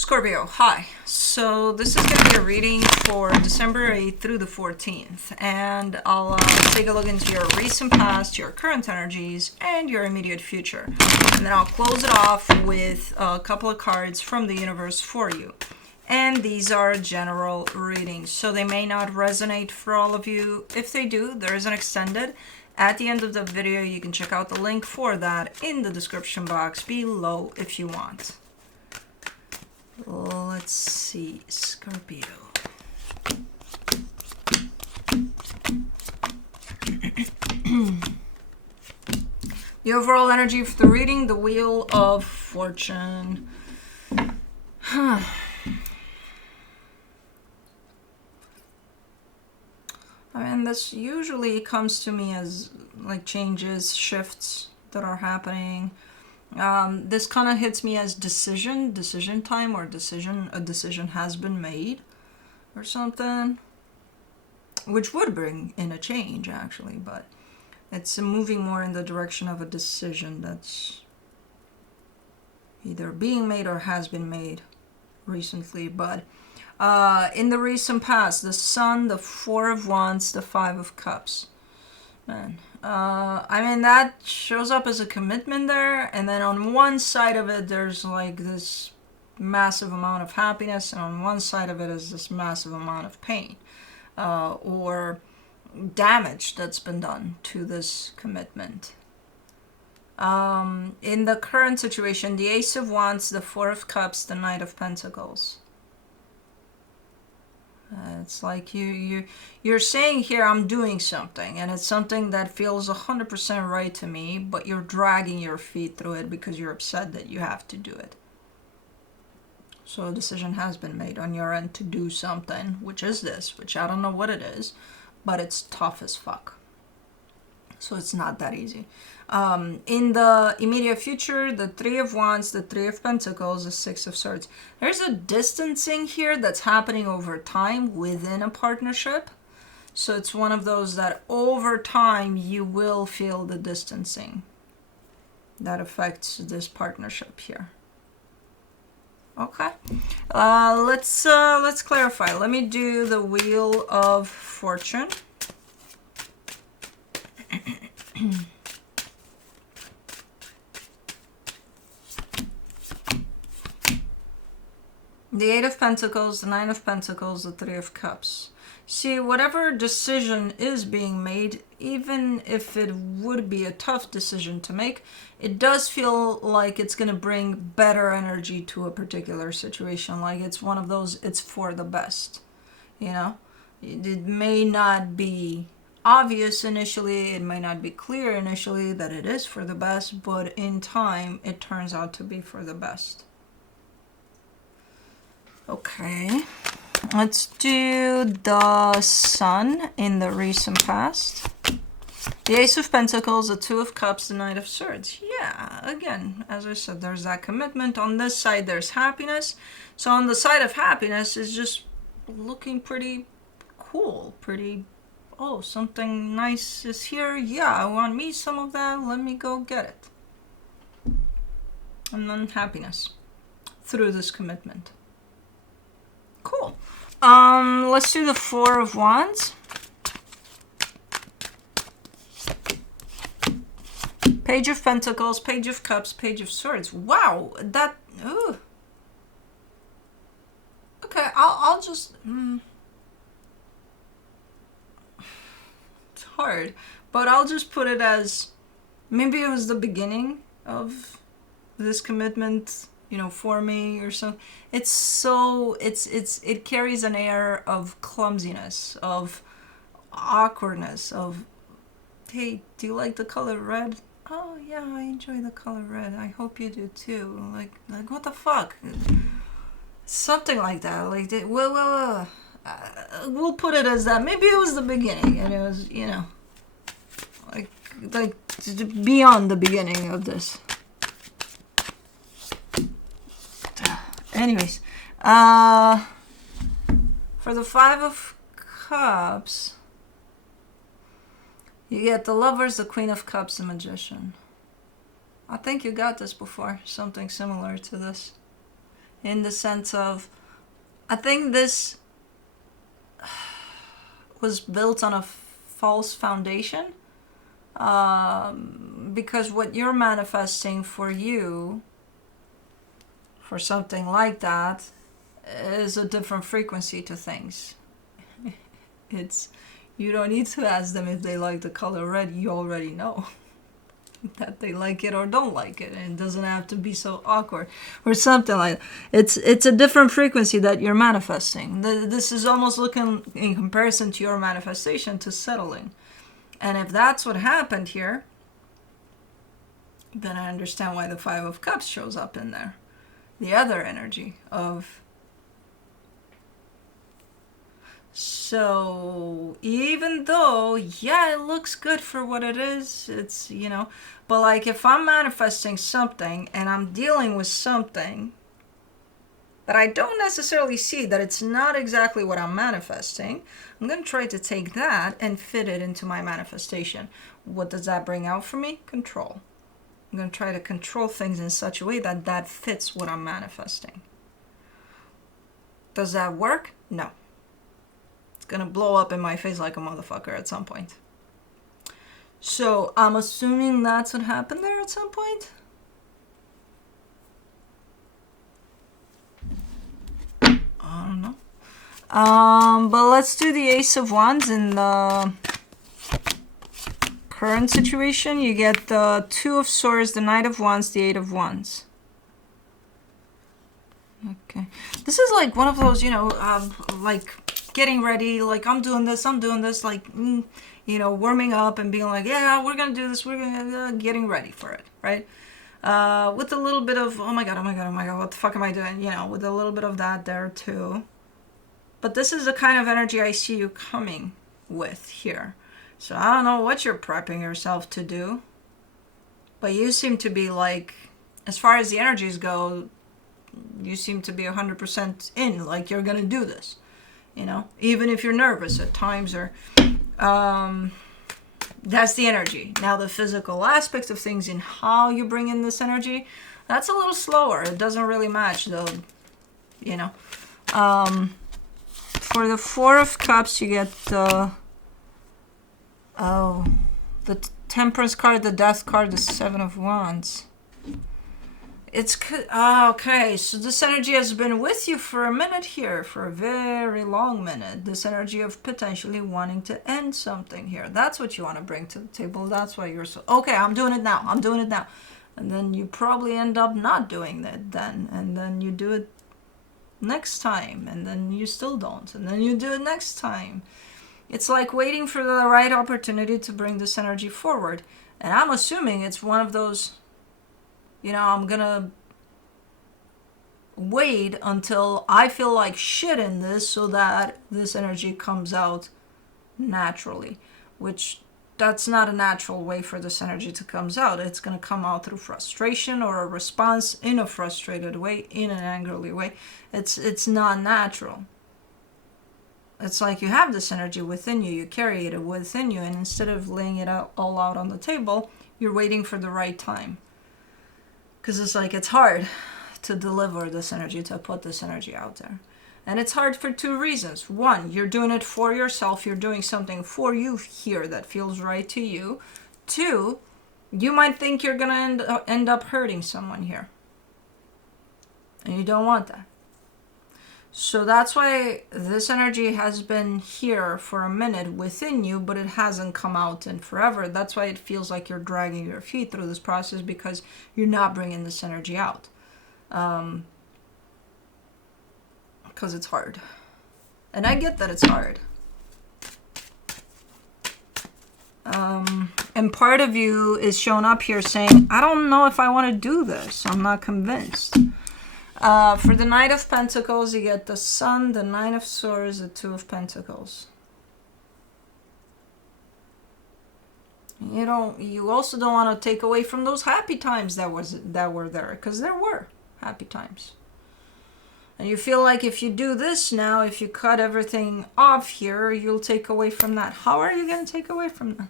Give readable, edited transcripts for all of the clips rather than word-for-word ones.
Scorpio, hi. So this is going to be a reading for December 8th through the 14th. And I'll take a look into your recent past, your current energies, and your immediate future. And then I'll close it off with a couple of cards from the universe for you. And these are general readings, so they may not resonate for all of you. If they do, there is an extended. At the end of the video, you can check out the link for that in the description box below if you want. Let's see, Scorpio. The overall energy for the reading, the Wheel of Fortune. I mean, this usually comes to me as like changes, shifts that are happening. This kind of hits me as decision time, or a decision has been made or something, which would bring in a change actually, but it's moving more in the direction of a decision that's either being made or has been made recently. But in the recent past, the Sun, the Four of Wands, the Five of Cups. Man, I mean, that shows up as a commitment there, and then on one side of it there's like this massive amount of happiness, and on one side of it is this massive amount of pain or damage that's been done to this commitment. In the current situation, the Ace of Wands, the Four of Cups, the Knight of Pentacles. It's like you're saying here, I'm doing something, and it's something that feels 100% right to me, but you're dragging your feet through it because you're upset that you have to do it. So a decision has been made on your end to do something, which is this, which I don't know what it is, but it's tough as fuck. So it's not that easy. In the immediate future, the Three of Wands, the Three of Pentacles, the Six of Swords. There's a distancing here that's happening over time within a partnership. So it's one of those that over time you will feel the distancing that affects this partnership here. Okay, let's clarify. Let me do the Wheel of Fortune. The Eight of Pentacles, the Nine of Pentacles, the Three of Cups. See, whatever decision is being made, even if it would be a tough decision to make, it does feel like it's going to bring better energy to a particular situation. Like it's one of those, it's for the best, you know? It may not be obvious initially, it may not be clear initially that it is for the best, but in time, it turns out to be for the best. Okay, let's do the Sun in the recent past. The Ace of Pentacles, the Two of Cups, the Knight of Swords. Yeah, again, as I said, there's that commitment. On this side, there's happiness. So on the side of happiness is just looking pretty cool, pretty, oh, something nice is here. Yeah, I want me some of that. Let me go get it. And then happiness through this commitment. Cool. Let's do the Four of Wands. Page of Pentacles, Page of Cups, Page of Swords. Wow, that, ooh. Okay, I'll just, it's hard, but I'll just put it as, maybe it was the beginning of this commitment, you know, for me or something. It's so, it carries an air of clumsiness, of awkwardness, of, hey, do you like the color red? Oh yeah, I enjoy the color red. I hope you do too. Like what the fuck? Something like that. Like, we'll put it as that. Maybe it was the beginning, and it was, you know, like beyond the beginning of this. Anyways, for the Five of Cups, you get the Lovers, the Queen of Cups, the Magician. I think you got this before, something similar to this. in the sense of, I think this was built on a false foundation, because what you're manifesting for you, for something like that, is a different frequency to things. It's, you don't need to ask them if they like the color red. You already know that they like it or don't like it, and it doesn't have to be so awkward or something like that. It's a different frequency that you're manifesting. This is almost looking, in comparison to your manifestation, to settling. And if that's what happened here, then I understand why the Five of Cups shows up in there. The other energy of, so even though, yeah, it looks good for what it is, it's, you know, but like if I'm manifesting something and I'm dealing with something that I don't necessarily see, that it's not exactly what I'm manifesting, I'm going to try to take that and fit it into my manifestation. What does that bring out for me? Control. I'm going to try to control things in such a way that that fits what I'm manifesting. Does that work? No. It's going to blow up in my face like a motherfucker at some point. So I'm assuming that's what happened there at some point. I don't know. But let's do the Ace of Wands in the current situation. You get the Two of Swords, the Knight of Wands, the Eight of Wands. Okay. This is like one of those, you know, like getting ready, like I'm doing this, like, you know, warming up and being like, yeah, we're going to do this, we're going to, getting ready for it, right? With a little bit of, oh my God, what the fuck am I doing? You know, with a little bit of that there too. But this is the kind of energy I see you coming with here. So I don't know what you're prepping yourself to do, but you seem to be like, as far as the energies go, you seem to be 100% in, like you're going to do this, you know, even if you're nervous at times, or that's the energy. Now the physical aspects of things and how you bring in this energy, that's a little slower. It doesn't really match though, you know. For the Four of Cups, you get the Temperance card, the Death card, the Seven of Wands. It's okay, so this energy has been with you for a minute here, for a very long minute. This energy of potentially wanting to end something here. That's what you want to bring to the table. That's why you're so, okay, I'm doing it now. And then you probably end up not doing it then. And then you do it next time. And then you still don't. And then you do it next time. It's like waiting for the right opportunity to bring this energy forward. And I'm assuming it's one of those, you know, I'm gonna wait until I feel like shit in this so that this energy comes out naturally, which that's not a natural way for this energy to come out. It's gonna come out through frustration or a response in a frustrated way, in an angrily way. It's not natural. It's like you have this energy within you, you carry it within you, and instead of laying it all out on the table, you're waiting for the right time. Because it's like, it's hard to deliver this energy, to put this energy out there. And it's hard for two reasons. One, you're doing it for yourself. You're doing something for you here that feels right to you. Two, you might think you're going to end up hurting someone here. And you don't want that. So that's why this energy has been here for a minute within you, but it hasn't come out in forever. That's why it feels like you're dragging your feet through this process, because you're not bringing this energy out. Because it's hard. And I get that it's hard. And part of you is showing up here saying, I don't know if I want to do this. I'm not convinced. For the Knight of Pentacles, you get the Sun, the Nine of Swords, the Two of Pentacles. You also don't want to take away from those happy times that were there, because there were happy times. And you feel like if you do this now, if you cut everything off here, you'll take away from that. How are you going to take away from that?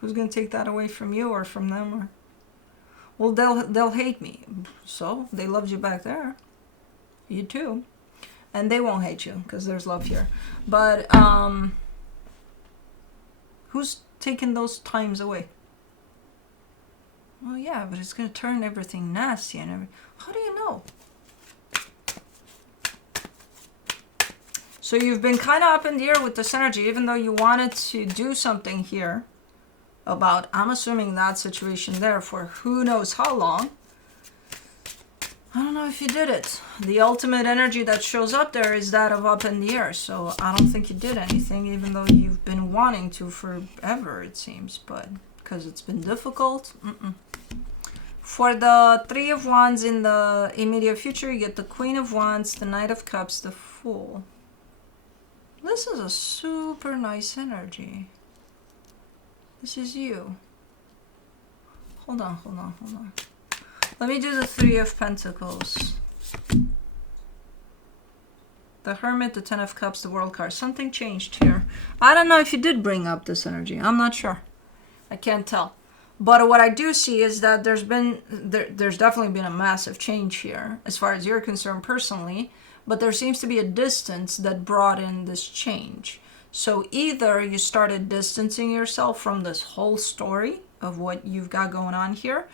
Who's going to take that away from you or from them? Well, they'll hate me. So they loved you back there. You too. And they won't hate you because there's love here. But who's taking those times away? Well, yeah, but it's going to turn everything nasty and how do you know? So you've been kind of up in the air with this energy, even though you wanted to do something here about, I'm assuming, that situation there for who knows how long. I don't know if you did it. The ultimate energy that shows up there is that of up in the air. So I don't think you did anything, even though you've been wanting to forever, it seems. But because it's been difficult. For the Three of Wands in the immediate future, you get the Queen of Wands, the Knight of Cups, the Fool. This is a super nice energy. This is you. Hold on. Let me do the Three of Pentacles. The Hermit, the Ten of Cups, the World card. Something changed here. I don't know if you did bring up this energy. I'm not sure. I can't tell. But what I do see is that there's definitely been a massive change here as far as you're concerned personally. But there seems to be a distance that brought in this change. So either you started distancing yourself from this whole story of what you've got going on here.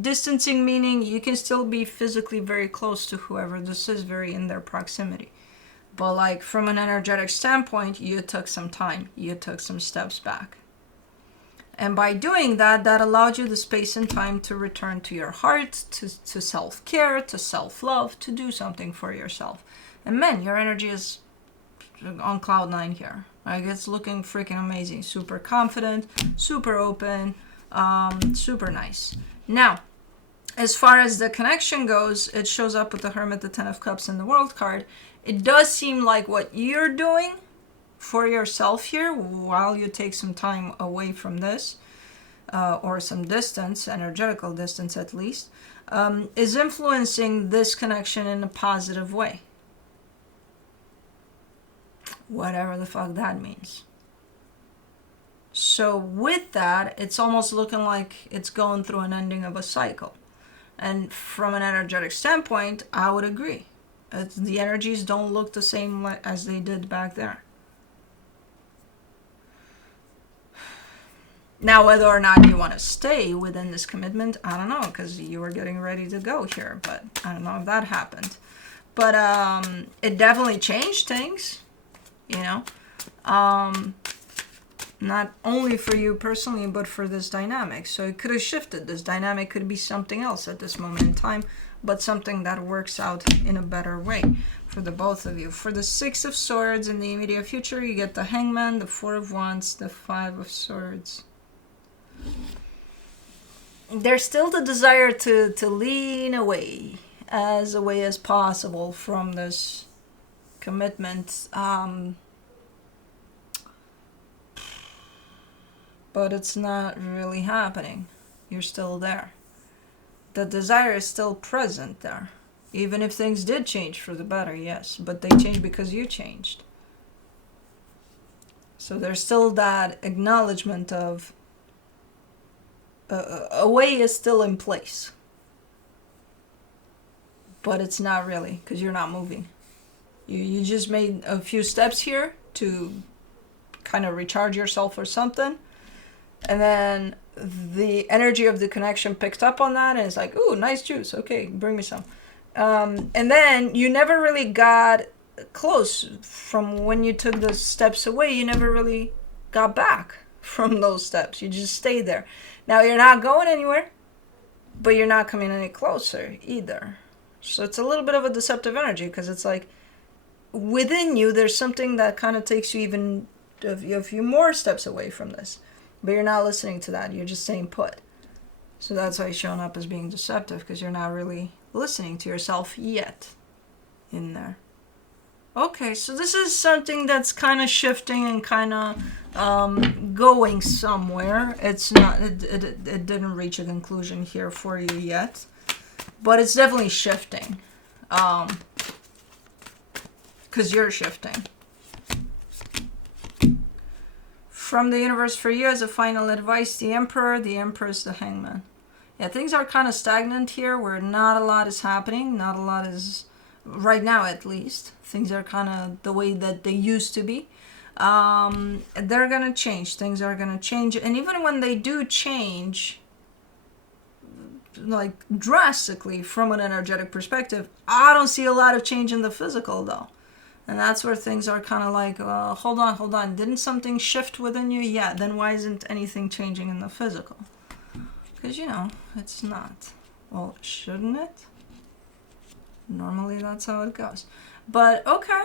Distancing meaning you can still be physically very close to whoever this is, very in their proximity. But like from an energetic standpoint, you took some time. You took some steps back. And by doing that, that allowed you the space and time to return to your heart, to self-care, to self-love, to do something for yourself. And man, your energy is on cloud 9 here. Like, it's looking freaking amazing. Super confident, super open, super nice. Now, as far as the connection goes, it shows up with the Hermit, the Ten of Cups, and the World card. It does seem like what you're doing for yourself here, while you take some time away from this, or some distance, energetical distance at least, is influencing this connection in a positive way. Whatever the fuck that means. So with that, it's almost looking like it's going through an ending of a cycle. And from an energetic standpoint, I would agree. The energies don't look the same as they did back there. Now, whether or not you want to stay within this commitment, I don't know, because you were getting ready to go here, but I don't know if that happened. But it definitely changed things, you know. Not only for you personally, but for this dynamic. So it could have shifted. This dynamic could be something else at this moment in time, but something that works out in a better way for the both of you. For the Six of Swords in the immediate future, you get the Hangman, the Four of Wands, the Five of Swords. There's still the desire to lean away as possible from this commitment. But it's not really happening. You're still there. The desire is still present there. Even if things did change for the better, yes. But they changed because you changed. So there's still that acknowledgement of a way is still in place. But it's not really, because you're not moving. You just made a few steps here to kind of recharge yourself or something. And then the energy of the connection picked up on that and it's like, ooh, nice juice. Okay, bring me some. And then you never really got close from when you took those steps away. You never really got back from those steps. You just stayed there. Now, you're not going anywhere, but you're not coming any closer either. So it's a little bit of a deceptive energy because it's like within you, there's something that kind of takes you even a few more steps away from this. But you're not listening to that. You're just staying put. So that's why it's showing up as being deceptive, because you're not really listening to yourself yet in there. Okay, so this is something that's kind of shifting and kind of going somewhere. It's not. It didn't reach a conclusion here for you yet, but it's definitely shifting. Because you're shifting. From the universe for you as a final advice, the Empress, the Hangman. Yeah, things are kind of stagnant here where not a lot is happening. Not a lot is Right now at least. Things are kind of the way that they used to be. They're gonna change. Things are gonna change. And even when they do change, like drastically from an energetic perspective, I don't see a lot of change in the physical though. And that's where things are kind of like, hold on. Didn't something shift within you? Yeah, then why isn't anything changing in the physical? Because, it's not. Well, shouldn't it? Normally that's how it goes. But, okay.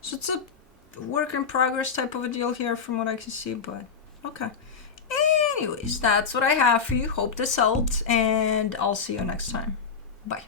So it's a work in progress type of a deal here from what I can see, but okay. Anyways, that's what I have for you. Hope this helped, and I'll see you next time. Bye.